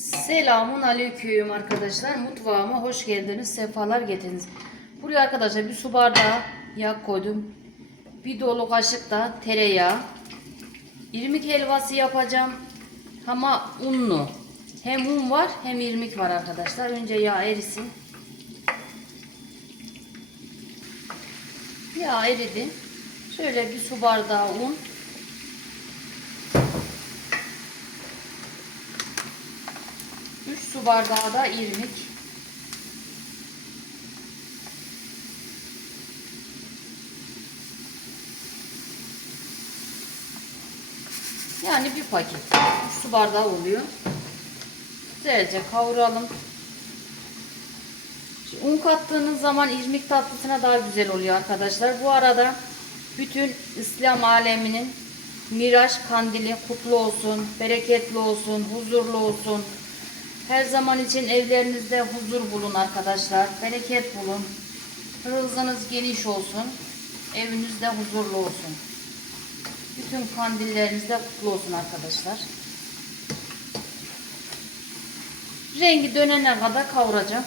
Selamun aleyküm arkadaşlar. Mutfağıma hoş geldiniz. Sefalar getirdiniz. Buraya arkadaşlar bir su bardağı yağ koydum. Bir dolu kaşık da tereyağı. İrmik helvası yapacağım. Ama unlu. Hem un var hem irmik var arkadaşlar. Önce yağ erisin. Yağ eridi. Şöyle bir su bardağı un. 3 su bardağı da irmik. Yani bir paket. 3 su bardağı oluyor. Güzelce kavuralım. Şimdi Un kattığınız zaman irmik tatlısına daha güzel oluyor arkadaşlar. Bu arada bütün İslam aleminin Miraç kandili kutlu olsun, bereketli olsun, huzurlu olsun. Her zaman için evlerinizde huzur bulun arkadaşlar. Bereket bulun. Rızkınız geniş olsun. Evinizde huzurlu olsun. Bütün kandilleriniz de kutlu olsun arkadaşlar. Rengi dönene kadar kavuracağım.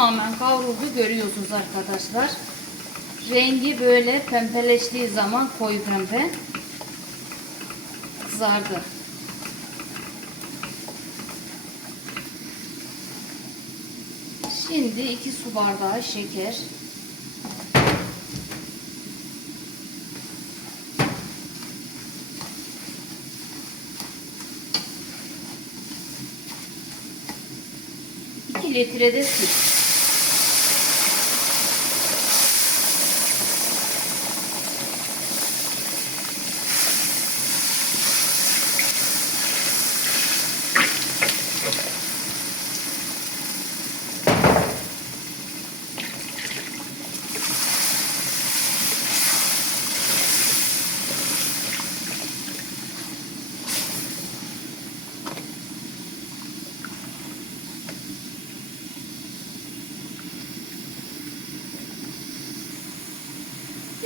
Tamamen kavruldu görüyorsunuz arkadaşlar. Rengi böyle pembeleştiği zaman koyu pembe kızardı. Şimdi 2 su bardağı şeker. İki litre de süt.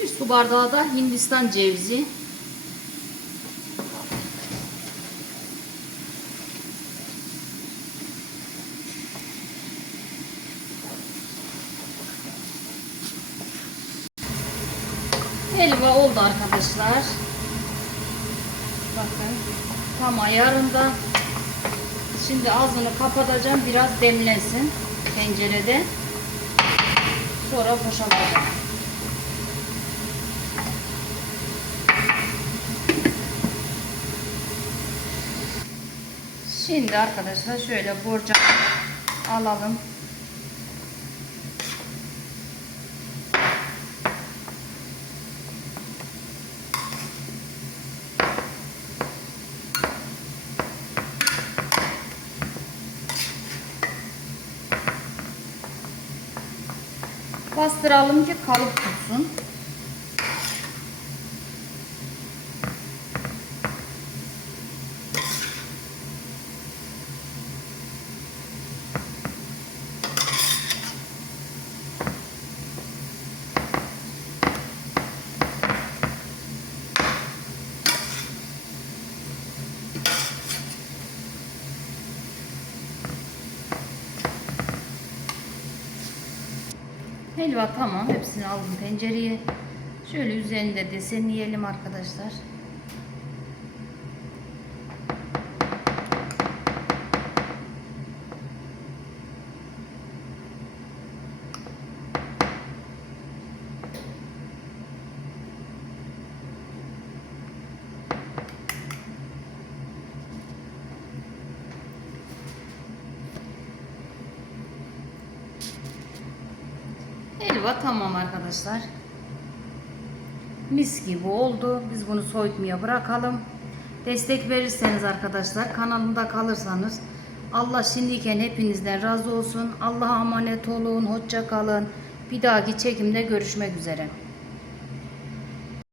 Bir su bardağı da Hindistan cevizi. Helva oldu arkadaşlar. Bakın tam ayarında. Şimdi ağzını kapatacağım biraz demlensin tencerede. Sonra boşaltacağım. Şimdi arkadaşlar şöyle borcam alalım. Bastıralım ki kalıp tutsun. Helva tamam. Hepsini aldım tencereye. Şöyle üzerinde desenleyelim arkadaşlar. Helva tamam arkadaşlar. Mis gibi oldu. Biz bunu soğutmaya bırakalım. Destek verirseniz arkadaşlar kanalımda kalırsanız Allah şimdiyken hepinizden razı olsun. Allah'a emanet olun. Hoşça kalın. Bir dahaki çekimde görüşmek üzere.